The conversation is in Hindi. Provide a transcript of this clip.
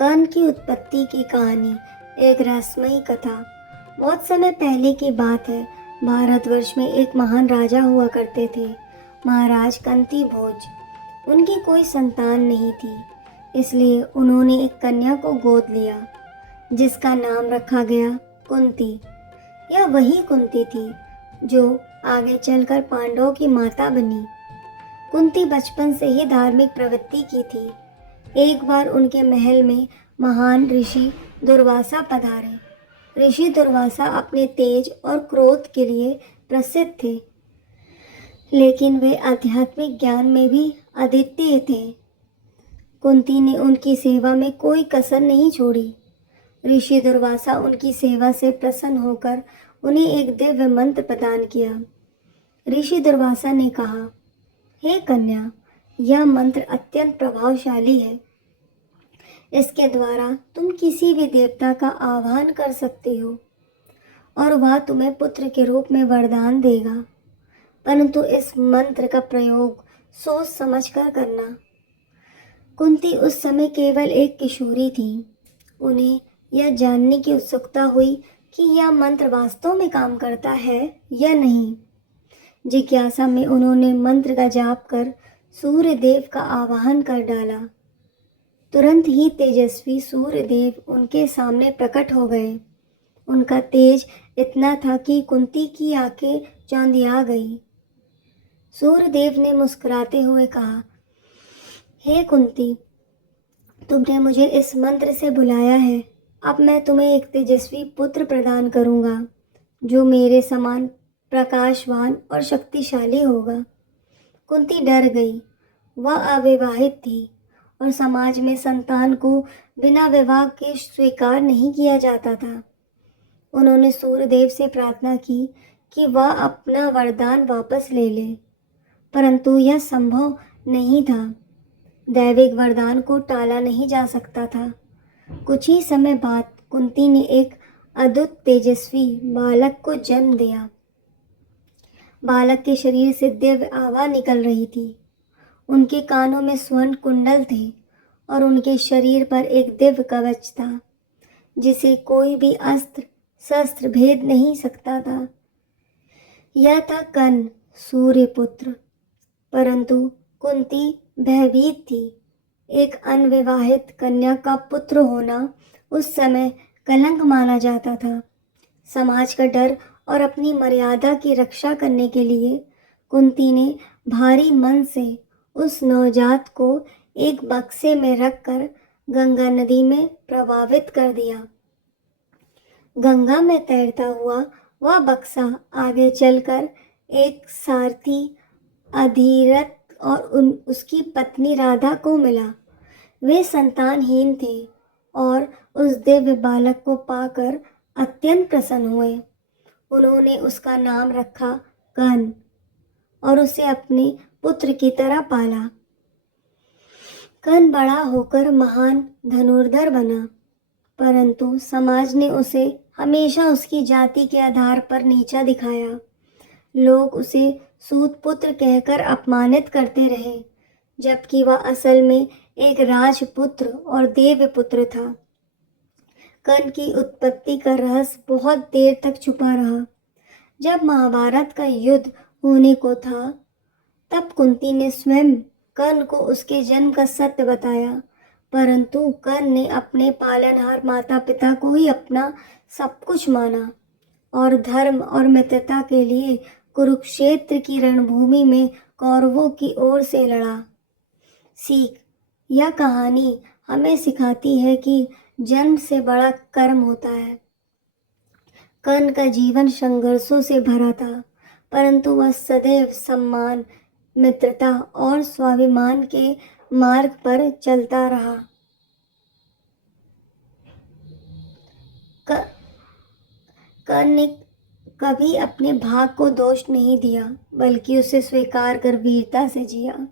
कर्ण की उत्पत्ति की कहानी एक रहस्यमयी कथा। बहुत समय पहले की बात है। भारतवर्ष में एक महान राजा हुआ करते थे, महाराज कंती भोज। उनकी कोई संतान नहीं थी, इसलिए उन्होंने एक कन्या को गोद लिया, जिसका नाम रखा गया कुंती। यह वही कुंती थी जो आगे चलकर पांडवों की माता बनी। कुंती बचपन से ही धार्मिक प्रवृत्ति की थी। एक बार उनके महल में महान ऋषि दुर्वासा पधारे। ऋषि दुर्वासा अपने तेज और क्रोध के लिए प्रसिद्ध थे, लेकिन वे आध्यात्मिक ज्ञान में भी अद्वितीय थे। कुंती ने उनकी सेवा में कोई कसर नहीं छोड़ी। ऋषि दुर्वासा उनकी सेवा से प्रसन्न होकर उन्हें एक दिव्य मंत्र प्रदान किया। ऋषि दुर्वासा ने कहा, हे कन्या, यह मंत्र अत्यंत प्रभावशाली है। इसके द्वारा तुम किसी भी देवता का आह्वान कर सकते हो और वह तुम्हें पुत्र के रूप में वरदान देगा, परंतु इस मंत्र का प्रयोग सोच समझकर करना। कुंती उस समय केवल एक किशोरी थी। उन्हें यह जानने की उत्सुकता हुई कि यह मंत्र वास्तव में काम करता है या नहीं। जिज्ञासा में उन्होंने मंत्र का जाप कर सूर्य देव का आवाहन कर डाला। तुरंत ही तेजस्वी सूर्य देव उनके सामने प्रकट हो गए। उनका तेज इतना था कि कुंती की आंखें चौंधिया गई। सूर्य देव ने मुस्कुराते हुए कहा, हे कुंती, तुमने मुझे इस मंत्र से बुलाया है। अब मैं तुम्हें एक तेजस्वी पुत्र प्रदान करूंगा, जो मेरे समान प्रकाशवान और शक्तिशाली होगा। कुंती डर गई। वह अविवाहित थी और समाज में संतान को बिना विवाह के स्वीकार नहीं किया जाता था। उन्होंने सूर्यदेव से प्रार्थना की कि वह अपना वरदान वापस ले ले, परंतु यह संभव नहीं था। दैविक वरदान को टाला नहीं जा सकता था। कुछ ही समय बाद कुंती ने एक अद्भुत तेजस्वी बालक को जन्म दिया। बालक के शरीर से दिव्य आभा निकल रही थी। उनके कानों में स्वर्ण कुंडल थे और उनके शरीर पर एक दिव्य कवच था, जिसे कोई भी अस्त्र शस्त्र भेद नहीं सकता था। यह था कर्ण, सूर्यपुत्र। परंतु कुंती भयभीत थी। एक अनविवाहित कन्या का पुत्र होना उस समय कलंक माना जाता था। समाज का डर और अपनी मर्यादा की रक्षा करने के लिए कुंती ने भारी मन से उस नवजात को एक बक्से में रखकर गंगा नदी में प्रवाहित कर दिया। गंगा में तैरता हुआ वह बक्सा आगे चलकर एक सारथी अधिरथ और उसकी पत्नी राधा को मिला। वे संतानहीन थे और उस दिव्य बालक को पाकर अत्यंत प्रसन्न हुए। उन्होंने उसका नाम रखा कर्ण और उसे अपने पुत्र की तरह पाला। कर्ण बड़ा होकर महान धनुर्धर बना, परंतु समाज ने उसे हमेशा उसकी जाति के आधार पर नीचा दिखाया। लोग उसे सूत पुत्र कहकर अपमानित करते रहे, जबकि वह असल में एक राजपुत्र और देव पुत्र था। कर्ण की उत्पत्ति का रहस्य बहुत देर तक छुपा रहा। जब महाभारत का युद्ध होने को था, तब कुंती ने स्वयं कर्ण को उसके जन्म का सत्य बताया, परंतु कर्ण ने अपने पालनहार माता पिता को ही अपना सब कुछ माना और धर्म और मित्रता के लिए कुरुक्षेत्र की रणभूमि में कौरवों की ओर से लड़ा। सीख, यह कहानी हमें सिखाती है कि जन्म से बड़ा कर्म होता है। कर्ण का जीवन संघर्षों से भरा था, परंतु वह सदैव सम्मान, मित्रता और स्वाभिमान के मार्ग पर चलता रहा। कर्ण ने कभी अपने भाग को दोष नहीं दिया, बल्कि उसे स्वीकार कर वीरता से जिया।